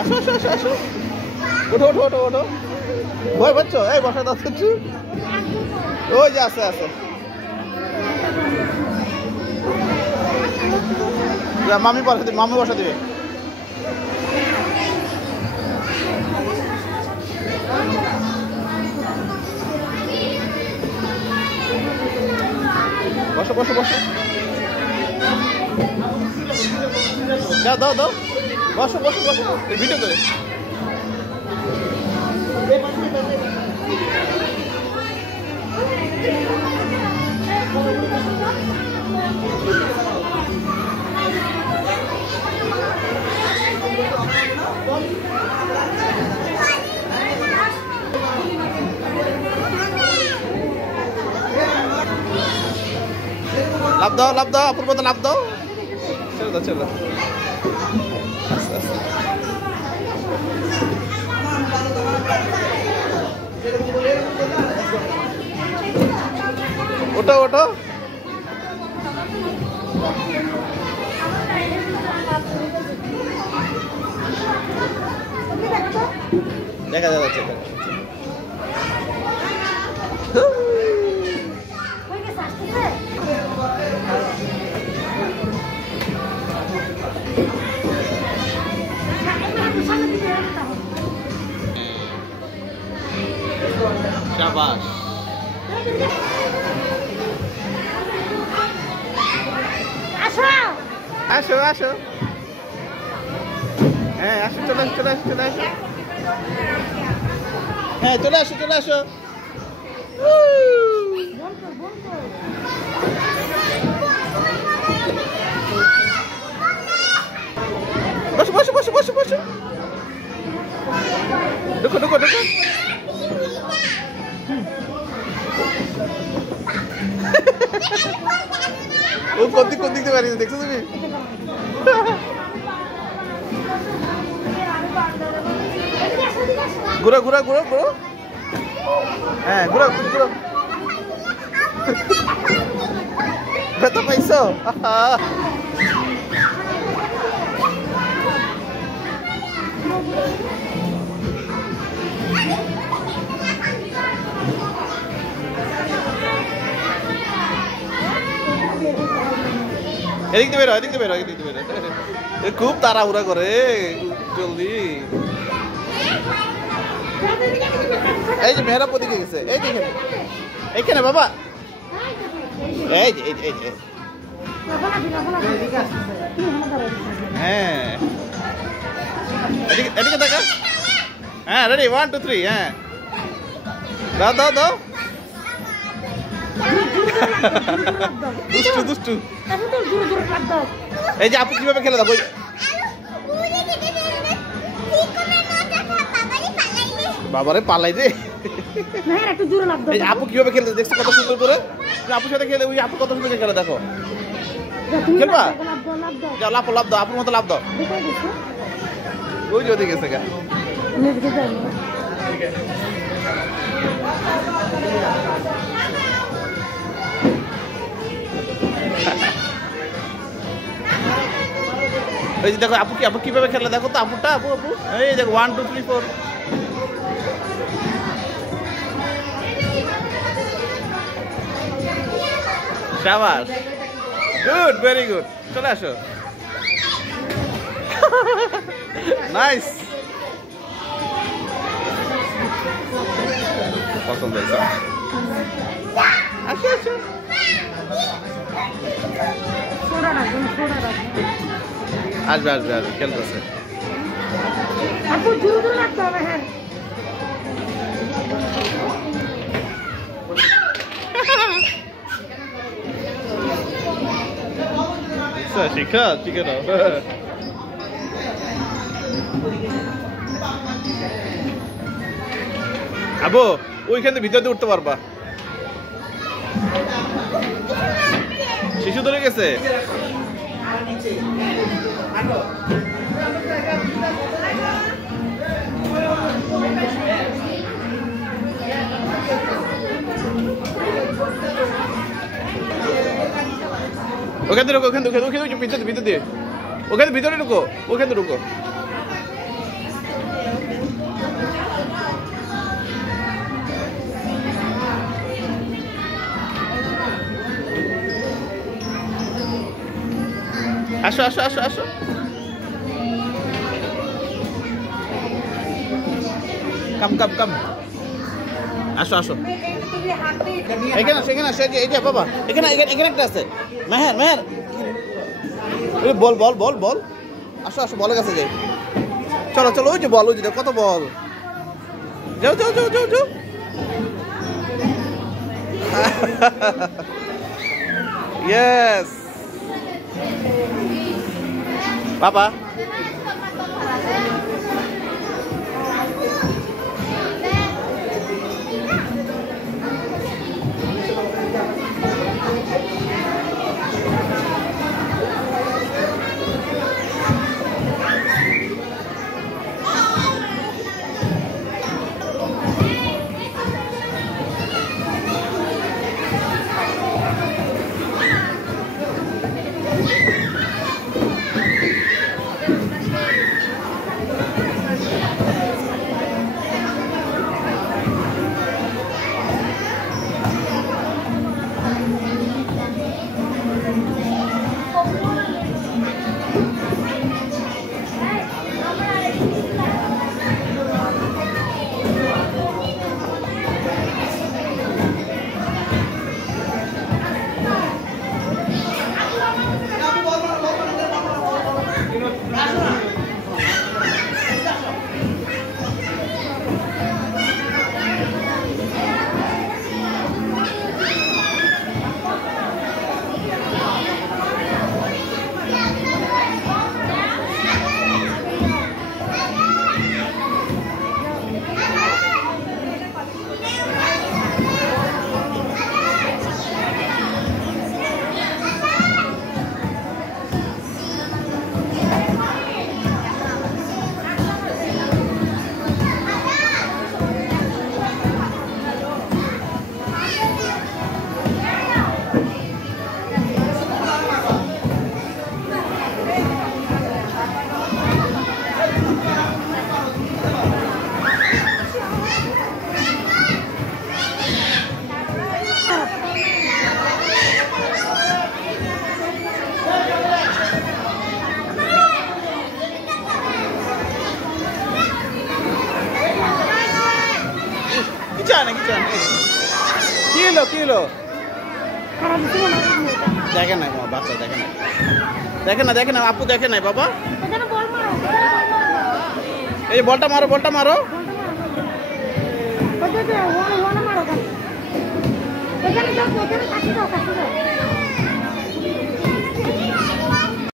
আসো আসো আসো আসো ওঠো ওঠো ওঠো ওঠো ভয় পাচ্ছ এই বসা দাও কিছু ওই যে আছে আছে মামি বসা দিবে মামি বসা দিবে বসো বসো বসো দাও দাও দাও বসো বসো বসো ভিডিও করে লাভ দাও আপুর মতো লাভ দাও ছেড়ে দাও ছেড়ে দাও আস্তে আস্তে ওঠো ওঠো দেখা যাচ্ছে শাবাশ আসো আসো হ্যাঁ আসো চলে আসো চলে আসো চলে আসো হ্যাঁ চলে আসো চলে আসো বসো বসো বসো বসো বসো ঢুকো ঢুকো ঢুকো ও কোন দিক দিয়ে পারি দেখছো তুমি ঘুরো ঘুরো ঘুরো ঘুরো হ্যাঁ ঘুরো ঘুরো ব্যথা পাইছো এদিক দিয়ে বেরো এদিক দিয়ে বেরো এদিক দিয়ে বেরো খুব তাড়াহুড়া করে জলদি এই যে মেহরাব ওদিকে গেছে এই দেখেন এইখানে বাবা এই যে এই যে হ্যাঁ এদিকে দেখা হ্যাঁ রেডি 1 2 3 হ্যাঁ দাও দাও দাও দুষ্টু দুষ্টু এই যে আপু কিভাবে খেলে দেখো বাবারে পালাই রে এই আপু কিভাবে খেলতে দেখছো কত সুন্দর করে আপুর সাথে খেলে ওই আপু কত সুন্দর খেলে দেখো খেলবা যাও লাভ দাও আপুর মতো লাভ দাও ওই যে ওদিকে গেছে গা এই যে দেখো আপু কিভাবে খেলে দেখো তো আপুটা আপু এই দেখো 1 2 3 4 শাবাশ গুড ভেরি গুড চলে আসো নাইস পছন্দ হয়েছে আসো আসো আসবে আসবে আসবে খেলতেছে শিখা শিখে নাও আবু ওইখানে ভিতরে উঠতে পারবা শিশু ধরে গেছে ওখানে ঢুকো ওখানে ভিতরে দিয়ে ওখানে ভিতরে ঢুকো ওখানে ঢুকো আসো আসো আসো আসো। কাম কাম কাম, আসো আসো। এখানে সেখানে আসো, এই যে বাবা এখানে এখানে একটা আছে। মেহের মেহের, বল বল বল বল, আসো আসো বলের কাছে যাই। চলো চলো, ওই যে বল, ওই যে কত বল। যাও যাও যাও যাও যাও। ইয়েস বাবা। কি হলো কি হলো? দেখে নাই বাচ্চা, দেখে নাই, দেখে না, দেখে না আপু, দেখে নাই বাবা। এই যে বলটা মারো, বলটা মারো। এখানে